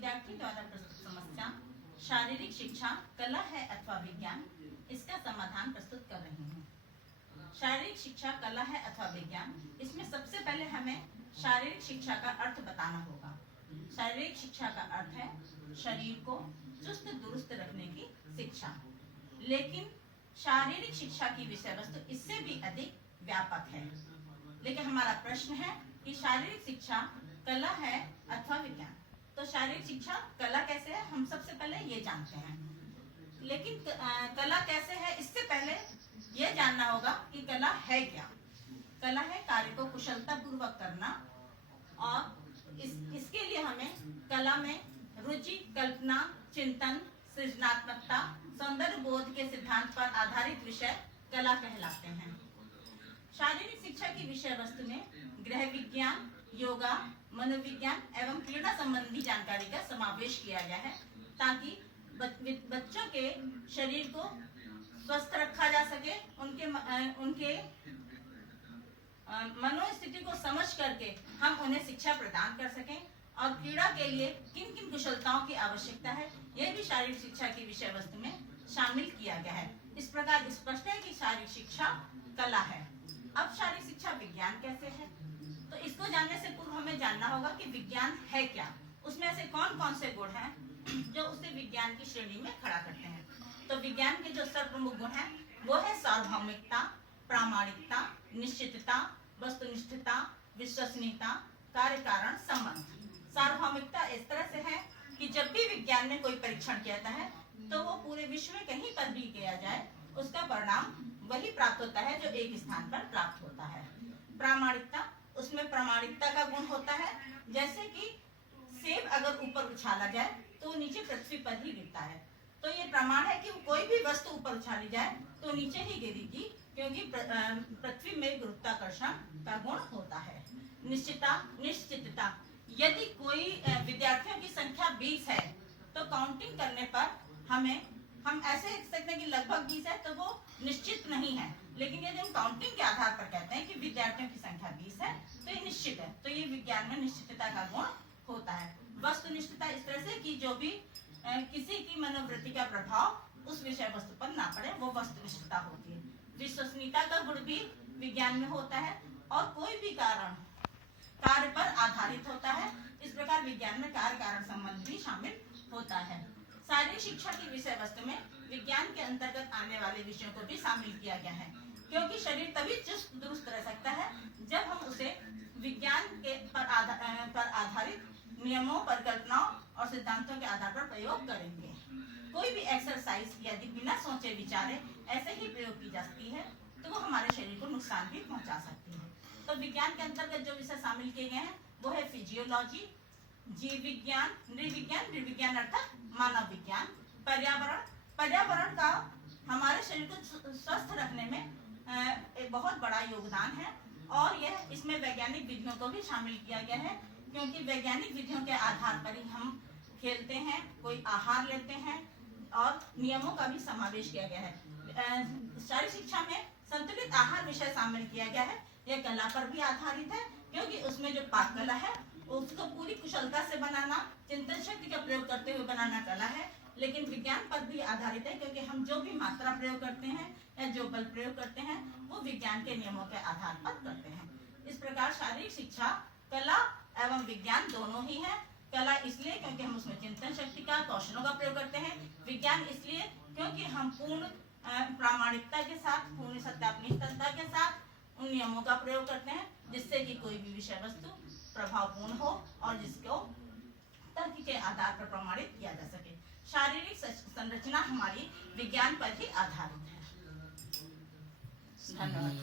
विद्यार्थी द्वारा प्रस्तुत समस्या शारीरिक शिक्षा कला है अथवा विज्ञान, इसका समाधान प्रस्तुत कर रही हूँ। शारीरिक शिक्षा कला है अथवा विज्ञान, इसमें सबसे पहले हमें शारीरिक शिक्षा का अर्थ बताना होगा। शारीरिक शिक्षा का अर्थ है शरीर को चुस्त दुरुस्त रखने की शिक्षा। लेकिन शारीरिक शिक्षा की विषय वस्तु इससे भी अधिक व्यापक है। लेकिन हमारा प्रश्न है कि शारीरिक शिक्षा कला है अथवा विज्ञान। तो शारीरिक शिक्षा कला कैसे है, हम सबसे पहले ये जानते हैं। लेकिन कला कैसे है, इससे पहले ये जानना होगा कि कला है क्या। कला है कार्य को कुशलता पूर्वक करना, और इसके लिए हमें कला में रुचि, कल्पना, चिंतन, सृजनात्मकता, सौंदर्य बोध के सिद्धांत पर आधारित विषय कला कहलाते हैं। शारीरिक शिक्षा की विषय वस्तु में गृह विज्ञान, योगा, मनोविज्ञान एवं क्रीड़ा संबंधी जानकारी का समावेश किया गया है, ताकि बच्चों के शरीर को स्वस्थ रखा जा सके, उनके मनोस्थिति को समझ करके हम उन्हें शिक्षा प्रदान कर सकें, और क्रीड़ा के लिए किन किन कुशलताओं की आवश्यकता है, यह भी शारीरिक शिक्षा की विषय वस्तु में शामिल किया गया है। इस प्रकार स्पष्ट है कि शारीरिक शिक्षा कला है। अब शारीरिक शिक्षा विज्ञान कैसे है, तो इसको जानने से पूर्व हमें जानना होगा कि विज्ञान है क्या, उसमें ऐसे कौन कौन से गुण हैं जो उसे विज्ञान की श्रेणी में खड़ा करते हैं। तो विज्ञान के जो सर्वप्रमुख गुण हैं वो है सार्वभौमिकता, प्रामाणिकता, निश्चितता, वस्तुनिष्ठता, विश्वसनीयता, कार्य कारण संबंध। सार्वभौमिकता इस तरह से है कि जब भी विज्ञान में कोई परीक्षण किया जाता है तो वो पूरे विश्व में कहीं पर भी किया जाए, उसका परिणाम वही प्राप्त होता है जो एक स्थान पर प्राप्त होता है। प्रामाणिकता, उसमें प्रामाणिकता का गुण होता है, जैसे कि सेब अगर ऊपर उछाला जाए तो नीचे पृथ्वी पर ही गिरता है। तो ये प्रमाण है कि कोई भी वस्तु ऊपर उछाली जाए तो नीचे ही गिरेगी, क्योंकि पृथ्वी में गुरुत्वाकर्षण का गुण होता है। निश्चितता, यदि कोई विद्यार्थियों की संख्या 20 है तो काउंटिंग करने पर हम ऐसे कह सकते हैं कि लगभग 20 है, तो वो निश्चित नहीं है। लेकिन यदि हम काउंटिंग के आधार पर कहते हैं कि विद्यार्थियों की संख्या 20 है तो ये निश्चित है, तो ये विज्ञान में निश्चितता का गुण होता है। वस्तुनिष्ठता इस तरह से कि जो भी किसी की मनोवृत्ति का प्रभाव उस विषय वस्तु पर ना पड़े, वो वस्तुनिष्ठता होती है। विश्वसनीयता का गुण भी विज्ञान में होता है, और कोई भी कारण कार्य पर आधारित होता है। इस प्रकार विज्ञान में कार्य कारण संबंध भी शामिल होता है। शारीरिक शिक्षा की विषय वस्तु में विज्ञान के अंतर्गत आने वाले विषयों को भी शामिल किया गया है, क्योंकि शरीर तभी चुस्त दुरुस्त रह सकता है जब हम उसे विज्ञान के पर आधारित नियमों, परिकल्पनाओं और सिद्धांतों के आधार पर प्रयोग करेंगे। कोई भी एक्सरसाइज यदि बिना सोचे विचारे ऐसे ही प्रयोग की जाती है तो वो हमारे शरीर को नुकसान भी पहुंचा सकती है। तो विज्ञान के अंतर्गत जो विषय शामिल किए गए हैं वो है फिजियोलॉजी, जीव विज्ञान, नृविज्ञान अर्थात मानव विज्ञान, पर्यावरण का हमारे शरीर को स्वस्थ रखने में एक बहुत बड़ा योगदान है, और इसमें वैज्ञानिक विधियों को भी शामिल किया गया है, क्योंकि वैज्ञानिक विधियों के आधार पर ही हम खेलते हैं, कोई आहार लेते हैं, और नियमों का भी समावेश किया गया है। शारीरिक शिक्षा में संतुलित आहार विषय शामिल किया गया है। यह कला पर भी आधारित है, क्योंकि उसमें जो पाक कला है उसको पूरी कुशलता से बनाना, चिंतन शक्ति का प्रयोग करते हुए बनाना कला है। लेकिन विज्ञान पर भी आधारित है, क्योंकि हम जो भी मात्रा प्रयोग करते हैं या जो बल प्रयोग करते हैं वो विज्ञान के नियमों के आधार पर करते हैं। इस प्रकार शारीरिक शिक्षा कला एवं विज्ञान दोनों ही है। कला इसलिए क्योंकि हम उसमें चिंतन शक्ति का, कौशलों का प्रयोग करते हैं। विज्ञान इसलिए क्योंकि हम पूर्ण प्रामाणिकता के साथ, पूर्ण सत्यापनिष्ठता के साथ उन नियमों का प्रयोग करते हैं, जिससे कि कोई भी विषय वस्तु प्रभावपूर्ण हो और जिसको तर्क के आधार पर प्रमाणित किया जा सके। शारीरिक संरचना हमारी विज्ञान पर ही आधारित है। धन्यवाद।